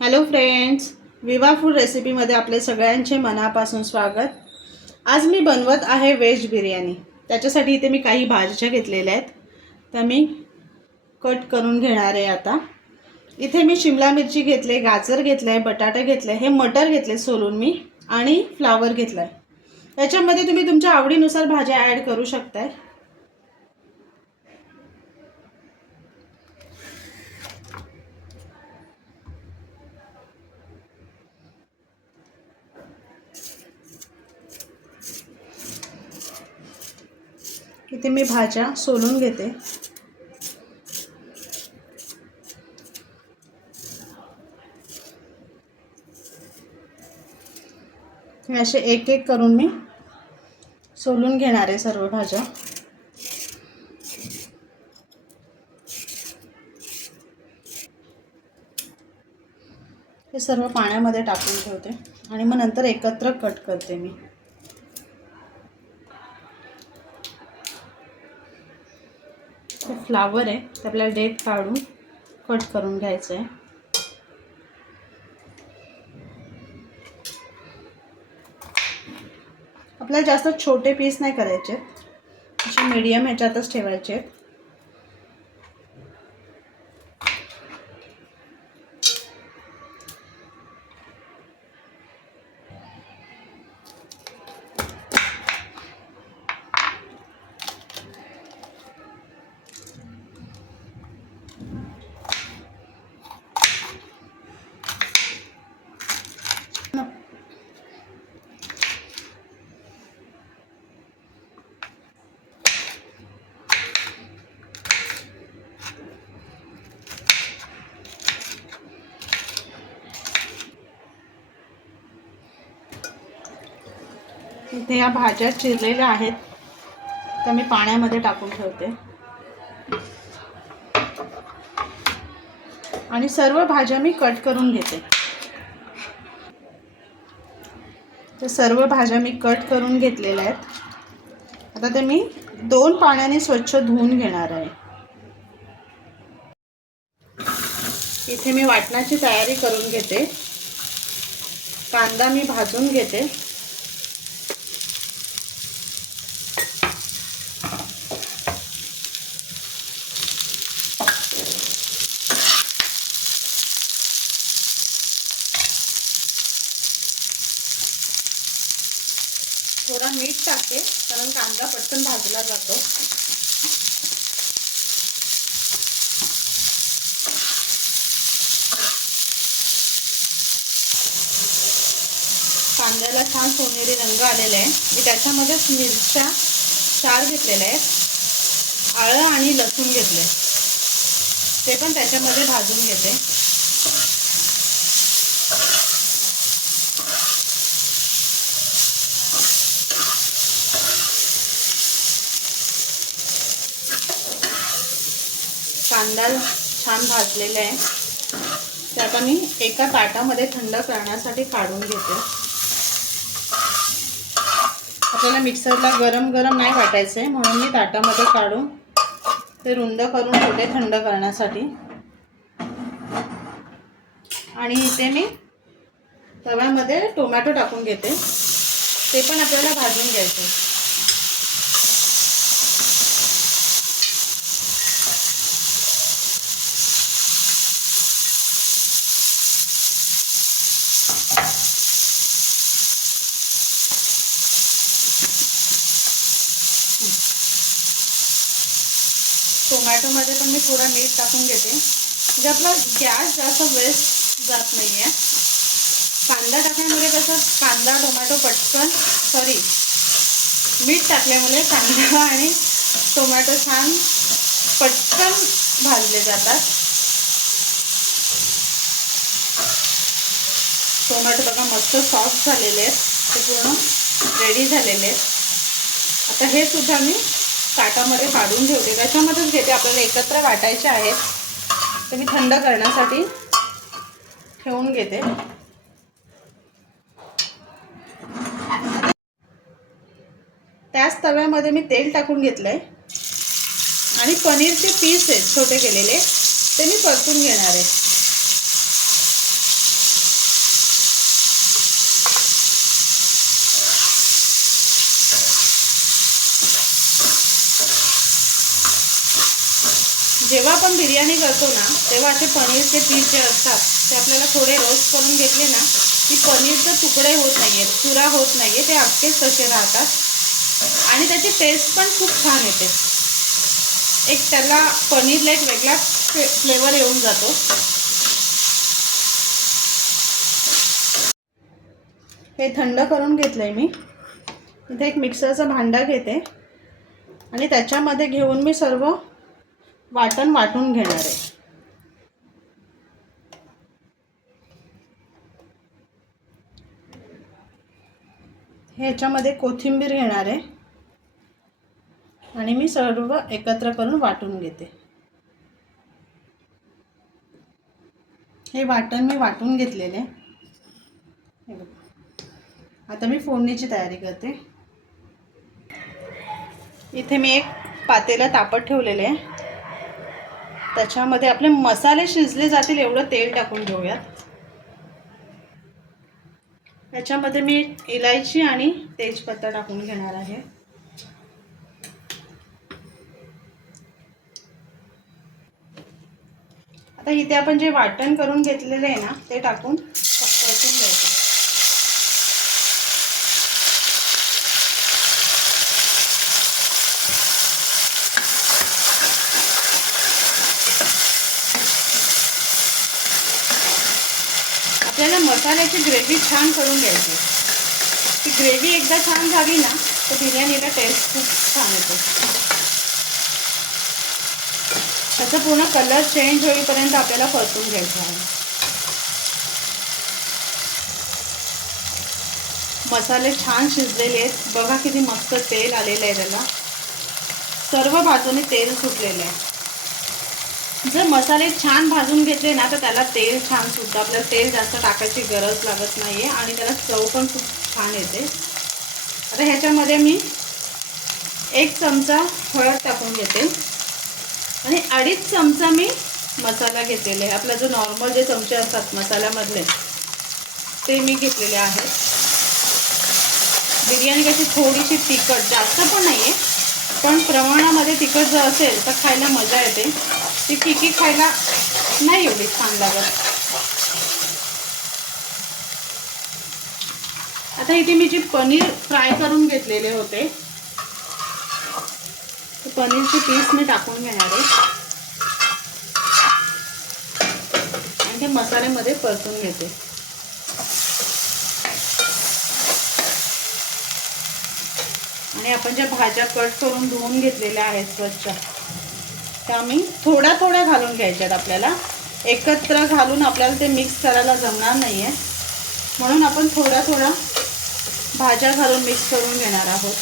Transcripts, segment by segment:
Hello friends Viva food रेसिपीमध्ये आपले सगळ्यांचे मनापासून स्वागत. आज मी बनवत आहे व्हेज बिर्याणी. त्याच्यासाठी इथे मी काही भाज्या घेतलेल्या आहेत. त्या मी कट करून घेणार आहे आता. इथे मी शिमला मिरची घेतले गाजर घेतलं आहे बटाटे आहे हे मटर घेतले सोलून मी आणि फ्लावर घेतलं आहे याच्यामध्ये तुम्ही तुमच्या आवडीनुसार भाज्या ॲड करू शकताय. इथे मी भाज्या सोलून घेते. हे असे एक एक करून मी सोलून घेणार आहे सर्व भाज्या. हे सर्व पाण्यामध्ये टाकून ठेवते आणि मग नंतर एकत्र कट करते मी. जे फ्लावर आहे ते आपल्याला डेट काढून कट करून घ्यायचं आहे. आपल्याला जास्त छोटे पीस नाही करायचे. असे मीडियम ह्याच्यातच ठेवायचे. आहेत इथे या भाज्या चिरलेल्या आहेत. त्या मी पाण्यामध्ये टाकून ठेवते. आणि सर्व भाज्या मी कट करून घेते. तर सर्व भाज्या मी कट करून घेतलेल्या आहेत. आता ते मी दोन पाण्याने स्वच्छ धुवून घेणार आहे. इथे मी वाटणाची तयारी करून घेते. कांदा मी भाजून घेते. थोडा मीठ टाकते कारण कांदा पटकन भाजला जातो. कांद्याला छान सोनेरी रंग आलेला आहे मी त्याच्यामध्येच मिरच्या चार घेतलेल्या आहेत. आळं आणि लसूण घेतले ते पण त्याच्यामध्ये भाजून घेते. कांदा छान भाजलेला आहे. ते आता मी एका ताटामध्ये थंड करण्यासाठी काढून घेते. आपल्याला मिक्सरला गरम गरम नाही वाटायचं आहे म्हणून मी ताटामध्ये काढून ते रुंद करून ठेवले थंड करण्यासाठी. आणि इथे मी तव्यामध्ये टोमॅटो टाकून घेते. ते पण आपल्याला भाजून घ्यायचे टोमॅटोमध्ये पण मी थोडा मीठ टाकून घेते. म्हणजे आपला गॅस जास्त वेस्ट जात नाही आहे कांदा टाकण्यामुळे कसं कांदा टोमॅटो पटकन सॉरी मीठ टाकल्यामुळे कांदा आणि टोमॅटो छान पटकन भाजले जातात. टोमॅटो बघा मस्त सॉफ्ट झालेले आहेत. ते पूर्ण रेडी झालेले आहेत. आता हे सुद्धा मी ताटामध्ये काढून ठेवते. त्याच्यामध्येच घेते. आपल्याला एकत्र वाटायचे आहेत. तर मी थंड करण्यासाठी ठेवून घेते. त्याच तव्यामध्ये मी तेल टाकून घेतलं आहे आणि पनीरचे पीस आहेत छोटे केलेले. ते मी परतून घेणार आहे. जेव्हा आपण बिर्याणी करतो ना तेव्हा असे पनीरचे पीस जे असतात ते आपल्याला थोडे रोस्ट करून घेतले ना की पनीरचे तुकडे होत नाही आहेत चुरा होत नाही आहे ते अख्खेच तसे राहतात. आणि त्याची टेस्ट पण खूप छान येते. एक त्याला पनीरला एक वेगळा फ्लेवर येऊन जातो. हे थंड करून घेतलं आहे मी. इथे एक मिक्सरचं भांडा घेते. आणि त्याच्यामध्ये घेऊन मी सर्व वाटण वाटून घेणार आहे. ह्याच्यामध्ये कोथिंबीर घेणार आहे. आणि मी सर्व एकत्र करून वाटून घेते. हे वाटण मी वाटून घेतलेले. आता मी फोडणीची तयारी करते. इथे मी एक पातेला तापत ठेवलेले आहे. त्याच्यामध्ये आपले मसाले शिजले जातील एवढं तेल टाकून घेऊयात. त्याच्यामध्ये मी इलायची आणि तेजपत्ता टाकून घेणार आहे. आता इथे आपण जे वाटण करून घेतलेलं आहे ना ते टाकून परतून घ्यायचं आपल्याला मसाल्याची ग्रेव्ही छान करून घ्यायची. ती ग्रेव्ही एकदा छान झाली ना तर बिर्याणीला टेस्ट खूप छान येतो. त्याचा पूर्ण कलर चेंज होईपर्यंत आपल्याला परतून घ्यायचं आहे. मसाले छान शिजलेले आहेत. बघा किती मस्त तेल आलेलं आहे त्याला. सर्व बाजूने तेल सुटलेलं आहे. जर मसाले छान भाजून घेतले ना तर त्याला तेल छान सुटतं आपल्याला तेल जास्त टाकायची गरज लागत नाही आहे आणि त्याला चव पण खूप छान येते. आता ह्याच्यामध्ये मी एक चमचा हळद टाकून घेते. आणि अडीच चमचा मी मसाला घेतलेला आहे. आपला जो नॉर्मल जे चमचे असतात मसाल्यामधले ते मी घेतलेले आहेत. बिर्याणी कशी थोडीशी तिखट जास्त पण नाही आहे पण प्रमाणामध्ये तिखट जर असेल तर खायला मजा येते. ती फिकी खायला नाही एवढी छान लागत. आता इथे मी जे पनीर फ्राय करून घेतलेले होते ते पनीरचे पीस मी टाकून घेणार आहे. आणि ते मसाल्यामध्ये परतून घेते. आणि आपण ज्या भाज्या कट करून धुवून घेतलेल्या आहेत स्वच्छ त्या थोड्या थोड्या घालून घ्यायच्यात आपल्याला. एकत्र घालून आपल्याला ते मिक्स करायला जमणार नाही आहे म्हणून आपण थोड्या थोड्या भाज्या घालून मिक्स करून घेणार आहोत.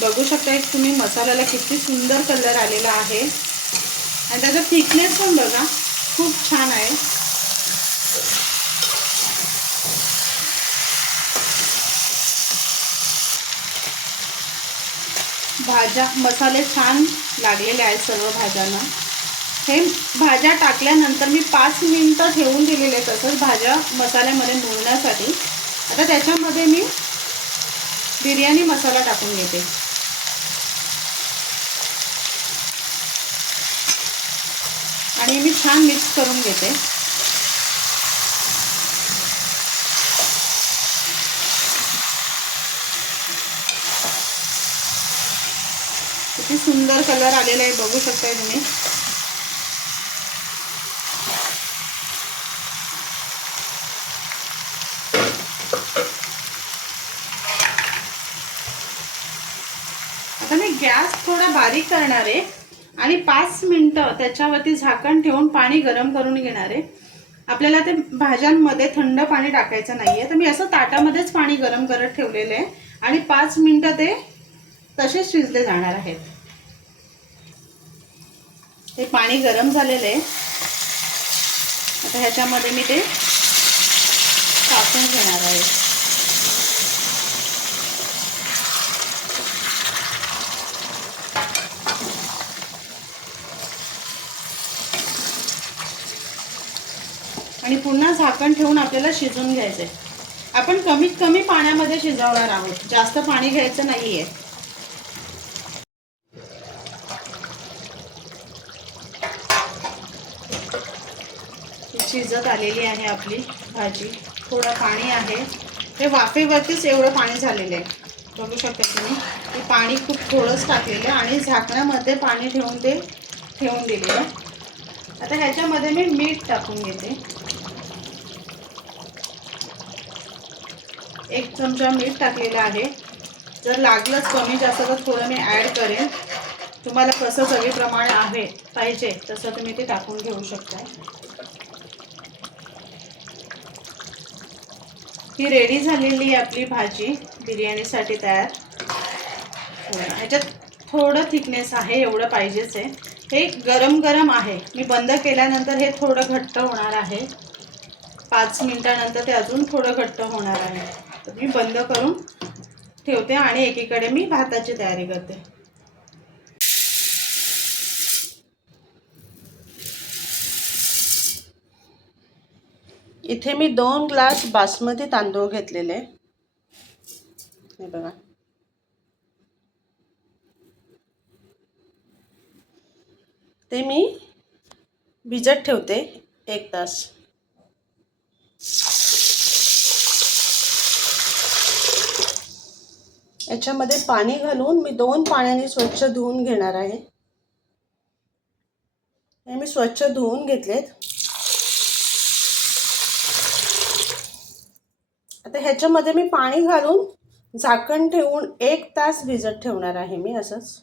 बघू शकता एक तुम्ही मसाल्याला किती सुंदर कलर आलेला आहे. आणि त्याचा थिकनेस पण बघा खूप छान आहे. भाज्या मसाले छान लागलेले आहेत सर्व भाज्यांना. हे भाज्या टाकल्यानंतर मी पाच मिनटं ठेवून दिलेले तसंच भाज्या मसाल्यामध्ये मुरण्यासाठी आता त्याच्यामध्ये मी बिर्याणी मसाला टाकून घेते. आणि मी छान मिक्स करून घेते. सुंदर कलर आलेला आहे बघू शकताय तुम्ही. आता मी गॅस थोडा बारीक करणार आहे आणि पाच मिनटं त्याच्यावरती झाकण ठेवून पाणी गरम करून घेणार आहे. आपल्याला ते भाज्यांमध्ये थंड पाणी टाकायचं नाही आहे तर मी असं ताटामध्येच पाणी गरम करत ठेवलेलं आहे आणि पाच मिनटं ते तसेच शिजले जाणार आहेत. ते पाणी गरम झालेलं आहे. आता ह्याच्यामध्ये मी ते टाकून घेणार आहे. आणि पुन्हा झाकण ठेवून आपल्याला शिजून घ्यायचं आहे आपण कमीत कमी पाण्यामध्ये शिजवणार आहोत. जास्त पाणी घ्यायचं नाहीये. आहे शिजत आलेली आहे आपली भाजी. थोडं पाणी आहे. हे वाफेवरतीच एवढं पाणी झालेलं आहे. बघू शकता तुम्ही. ते पाणी खूप थोडंच टाकलेलं आहे आणि झाकण्यामध्ये पाणी ठेवून ते ठेवून दिलेलं आता ह्याच्यामध्ये मी मीठ टाकून घेते. एक चमचा मीठ टाकलेलं आहे. जर लागलंच कमी जास्त तर थोडं मी ॲड करेन. तुम्हाला कसं चवीप्रमाणे आहे पाहिजे तसं तुम्ही ते टाकून घेऊ शकता. ही रेडी झालेली आहे आपली भाजी बिर्याणीसाठी तयार. ह्याच्यात थोडं थिकनेस आहे एवढं पाहिजेच आहे. हे गरम गरम आहे. मी बंद केल्यानंतर हे थोडं घट्ट होणार आहे. पाच मिनटानंतर ते अजून थोडं घट्ट होणार आहे. तर मी बंद करून ठेवते आणि एकीकडे मी भाताची तयारी करते. इथे मी दोन ग्लास बासमती तांदूळ घेतलेले. हे बघा. ते मी भिजत ठेवते एक तास. याच्यामध्ये पाणी घालून मी दोन पाण्याने स्वच्छ धुवून घेणार आहे. हे मी स्वच्छ धुवून घेतलेत. आता ह्याच्यामध्ये मी पाणी घालून झाकण ठेवून एक तास भिजत ठेवणार आहे मी असंच.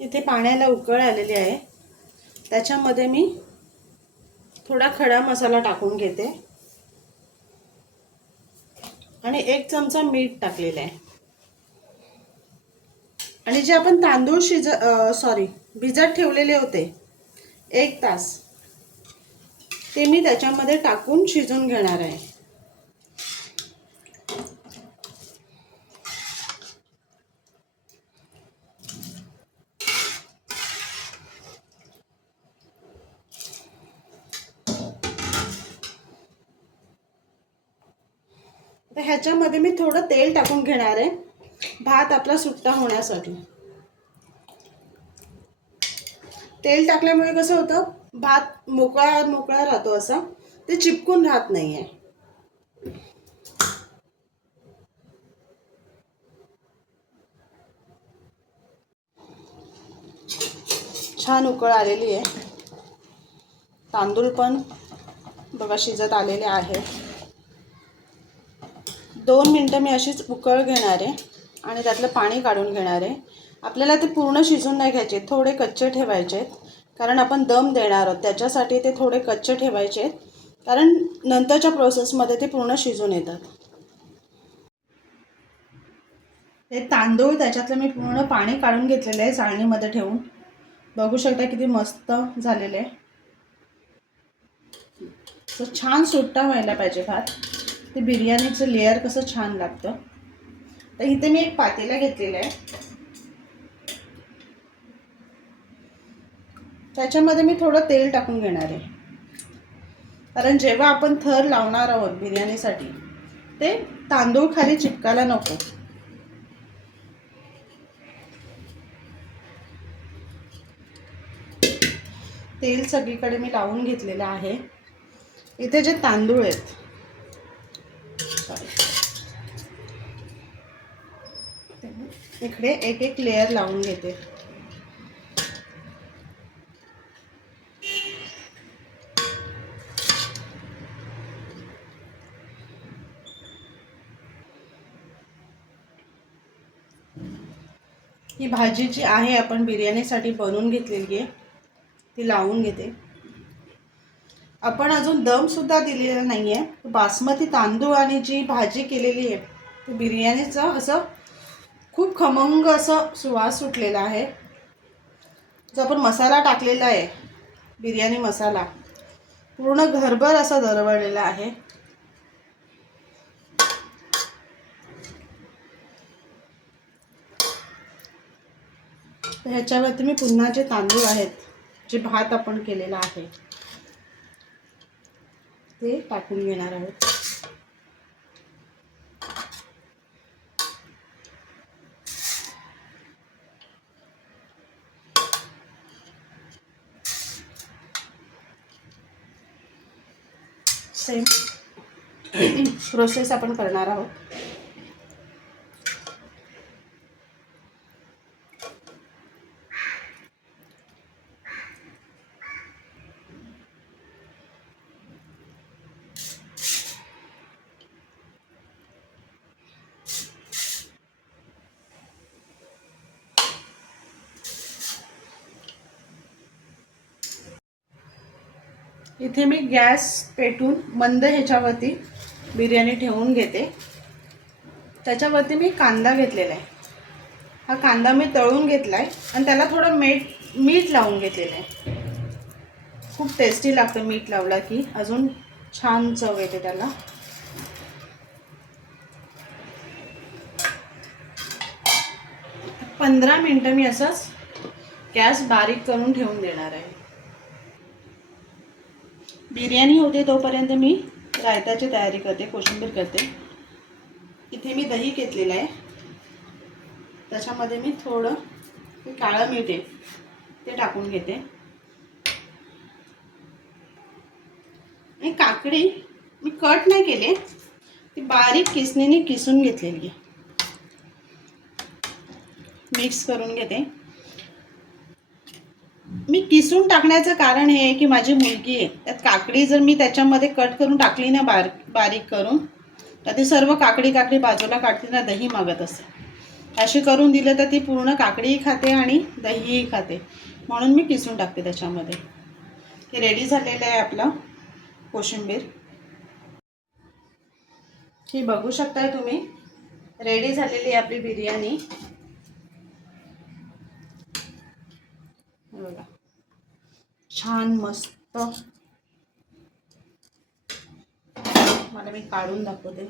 इथे पाण्याला उकळ आलेली आहे. त्याच्यामध्ये मी थोडा खडा मसाला टाकून घेते. आणि एक चमचा मीठ टाकलेला आहे. आणि जे आपण तांदूळ शिज सॉरी भिजत ठेवलेले होते एक तास. ते मी त्याच्यामध्ये टाकून शिजून घेणार आहे. तर ह्याच्यामध्ये मी थोडं तेल टाकून घेणार आहे. भात आपला सुट्टा होण्यासाठी. तेल टाकल्यामुळे कसं होतं भात मोकळा मोकळा राहतो असा. ते चिपकून राहत नाही आहे छान उकळ आलेली आहे. तांदूळ पण बघा शिजत आलेले आहे. दोन मिनटं मी अशीच उकळ घेणार आहे आणि त्यातलं पाणी काढून घेणार आहे. आपल्याला ते पूर्ण शिजून नाही घ्यायचे थोडे कच्चे ठेवायचे. आहेत कारण आपण दम देणार आहोत त्याच्यासाठी ते थोडे कच्चे ठेवायचे. आहेत कारण नंतरच्या प्रोसेसमध्ये ते पूर्ण शिजून येतात. हे तांदूळ त्याच्यातलं मी पूर्ण पाणी काढून घेतलेलं आहे चाळणीमध्ये ठेवून. बघू शकता किती मस्त झालेलं आहे. तर छान सुट्टा व्हायला पाहिजे भात. ते बिर्याणीचं लेअर कसं छान लागतं. तर इथे मी एक पातेला घेतलेलं आहे. त्याच्यामध्ये मी थोडं तेल टाकून घेणार आहे. कारण जेव्हा आपण थर लावणार आहोत बिर्याणीसाठी ते तांदूळ खाली चिपकायला नको. तेल सगळीकडे मी लावून घेतलेलं आहे. इथे जे तांदूळ आहेत सॉरी इकडे एक एक लेअर लावून घेते. ही भाजी जी आहे आपण बिर्याणीसाठी बनवून घेतलेली आहे ती लावून घेते. आपण अजून दमसुद्धा दिलेला नाही आहे. बासमती तांदूळ आणि जी भाजी केलेली आहे ती बिर्याणीचं असं खूप खमंग असं सुवास सुटलेला आहे. जो आपण मसाला टाकलेला आहे बिर्याणी मसाला पूर्ण घरभर असा दरवळलेला आहे. तर ह्याच्यावरती मी पुन्हा जे तांदूळ आहेत जे भात आपण केलेला आहे ते टाकून घेणार आहोत. सेम प्रोसेस आपण करणार आहोत. इथे मी गॅस पेटून मंद ह्याच्यावरती बिर्याणी ठेवून घेते. त्याच्यावरती मी कांदा घेतलेला आहे. हा कांदा मी तळून घेतला आहे आणि त्याला थोडं मीठ मीठ लावून घेतलेलं आहे. खूप टेस्टी लागतं मीठ लावला की अजून छान चव येते त्याला. पंधरा मिनटं मी असंच गॅस बारीक करून ठेवून देणार आहे. बिर्याणी होते तोपर्यंत मी रायताची तयारी करते कोशिंबीर करते. इथे मी दही घेतलेलं आहे. त्याच्यामध्ये मी थोडं काळं मीठ आहे ते टाकून घेते. आणि काकडी मी कट नाही केले ती बारीक किसणीने किसून घेतलेली मिक्स करून घेते. मी किसून टाकण्याचं कारण हे आहे की माझी मुलगी आहे. त्यात काकडी जर मी त्याच्यामध्ये कट करून टाकली ना बार बारीक करून तर ती सर्व काकडी काकडी बाजूला काढते ना दही मागत असते. अशी करून दिलं तर ती पूर्ण काकडीही खाते आणि दहीही खाते. म्हणून मी किसून टाकते त्याच्यामध्ये. हे रेडी झालेलं आहे आपलं कोशिंबीर. ही बघू शकताय तुम्ही. रेडी झालेली आहे आपली बिर्याणी. बघा. छान मस्त. मला मी काढून दाखवते.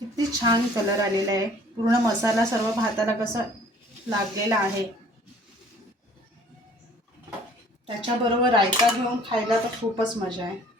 किती छान कलर आलेला आहे. पूर्ण मसाला सर्व भाताला कसा लागलेला आहे. त्याच्याबरोबर रायता घेऊन खायला तर खूपच मजा आहे.